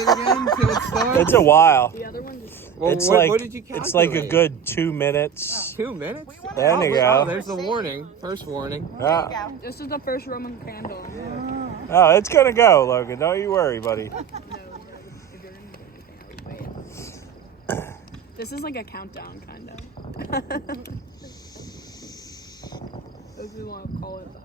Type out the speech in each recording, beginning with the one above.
it again till it starts? It's a while. The other one just... Well, It's what did you calculate? It's like a good 2 minutes. 2 minutes? There you go. Oh, there's the warning. First warning. Yeah. This is the first Roman candle. Oh, it's gonna go, Logan. Don't you worry, buddy. This is like a countdown, kind of. If we want to call it that.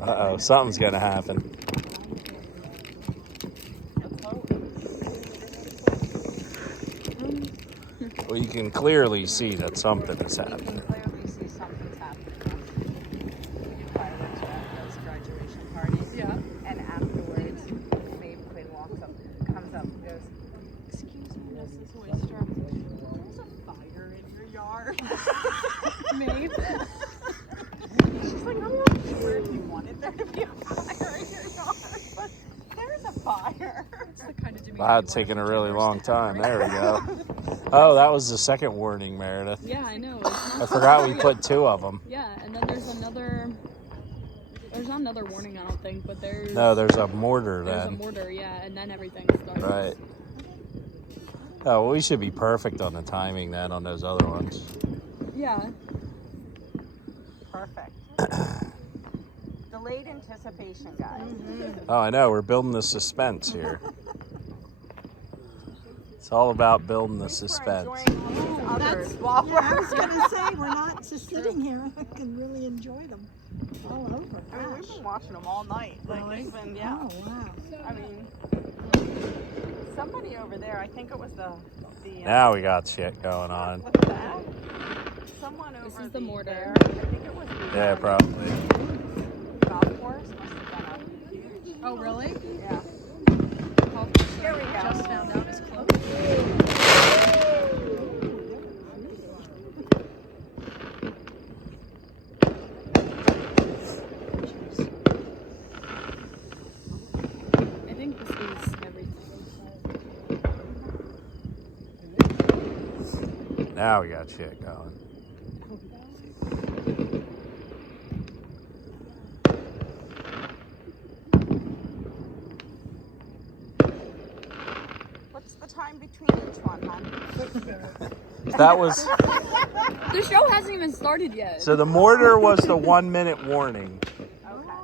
Uh-oh, something's gonna happen. Well, you can clearly see that something is happening. Clearly see something's happening. We do fireworks at those graduation parties. Yeah. And afterwards, Maeve Quinn walks up, comes up and goes, "Excuse me, Mrs. Oyster, there's a fire in your yard." Maeve? She's like, "I'm not sure if you wanted there to be a fire in your yard, but there's a fire." It's the kind of Jimmy Wow, it's taking a really long time. There we go. Oh, that was the second warning, Meredith. Yeah, I know. I forgot we put 2 of them. Yeah, and then there's another... There's not another warning, I don't think, but there's... No, there's a mortar There's a then. mortar, yeah, and then everything starts. Right. Oh, well, we should be perfect on the timing then on those other ones. Yeah. Perfect. Delayed anticipation, guys. Oh, I know. We're building the suspense here. It's all about building the suspense. I was gonna say, we're not just sitting here. I can really enjoy them all over. I mean, we've been watching them all night. Like, it's been, yeah. Oh, wow. I mean, somebody over there, I think it was the Now we got shit going on. what's that? Someone over This is the mortar. there, I think it was the Yeah, probably. golf course must have been a huge. Oh, really? Yeah. There we go. Just found out it's closed. I think this is everything. Now we got shit going. What's the time between each one, hon? That was... The show hasn't even started yet. So the mortar was the 1 minute warning. Okay.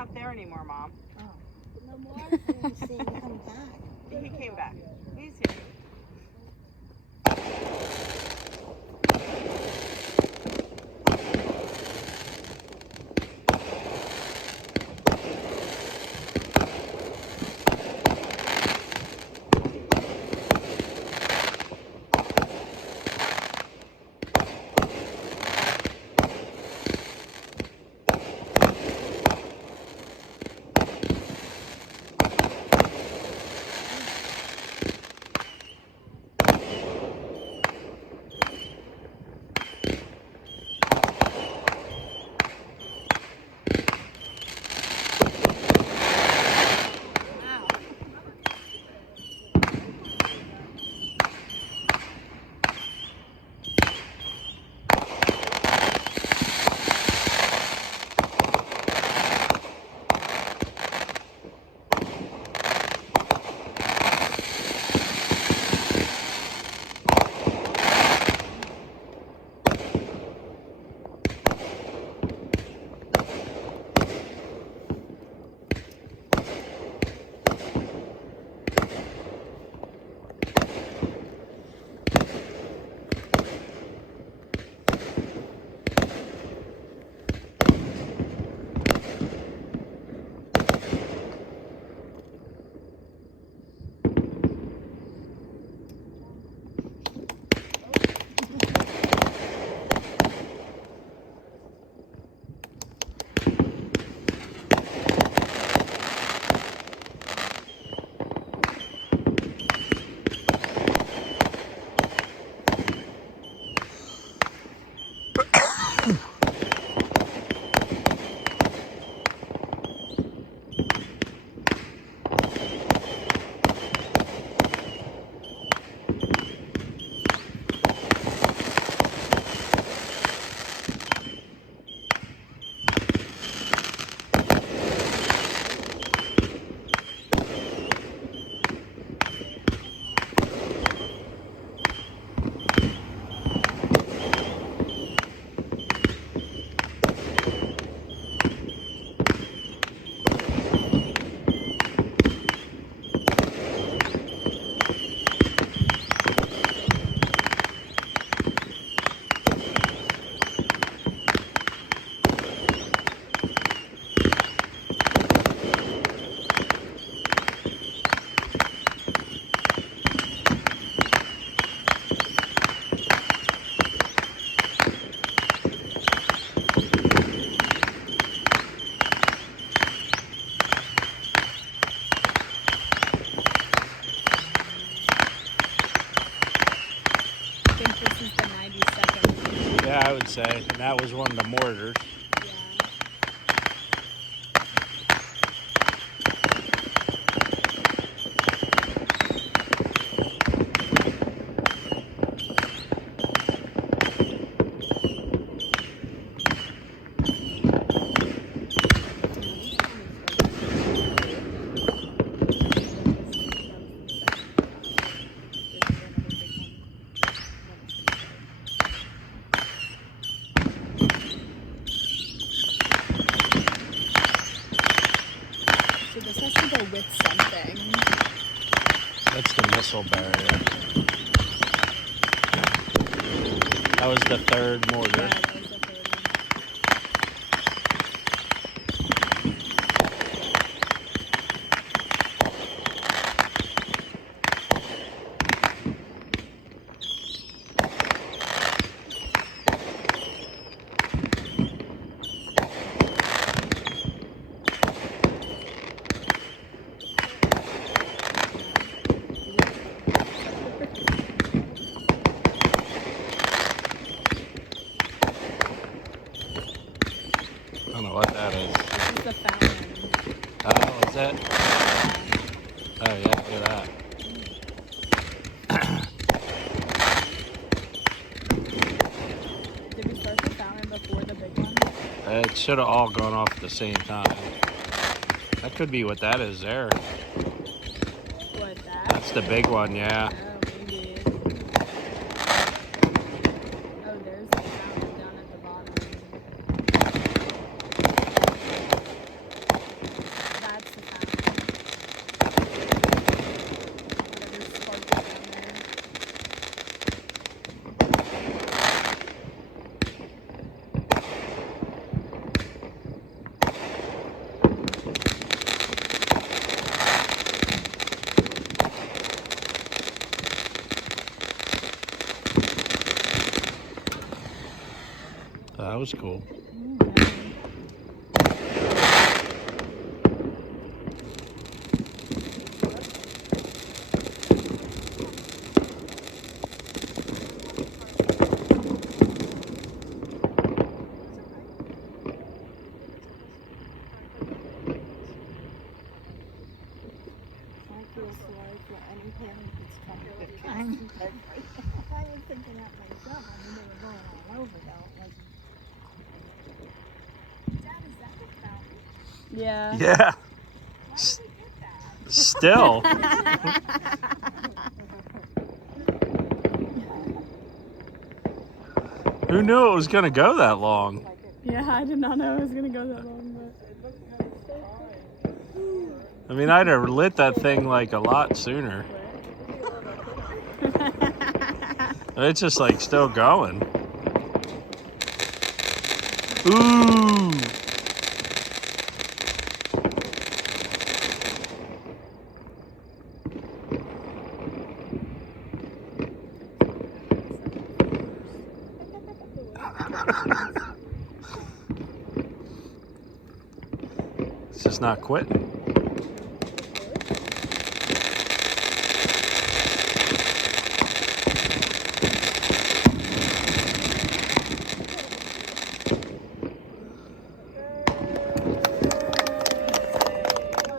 not there anymore, Mom. Oh. No more? I didn't see him come back. He came back. He's here. Yeah, I would say. And that was one of the mortars. So this has to go with something. That's the missile barrier. That was the third mortar. Yeah, that was the third one. I don't know what that is. This is the fountain. Oh, is it? Oh, yeah, look at that. Did we start the fountain before the big one? It should have all gone off at the same time. That could be what that is there. What, that? That's the big one, yeah. Oh, maybe. Oh, there's the fountain down at the bottom. was cool. I feel sorry for any parent that's coming to kids. I was thinking that myself. I mean, they were going all over though. It wasn't. Dad, is that the fountain? Yeah. Yeah. Why did we get that? Still. Who knew it was going to go that long? Yeah, I did not know it was gonna go that long, but I mean, I'd have lit that thing like a lot sooner. It's just like still going. Ooh. It's just not quitting.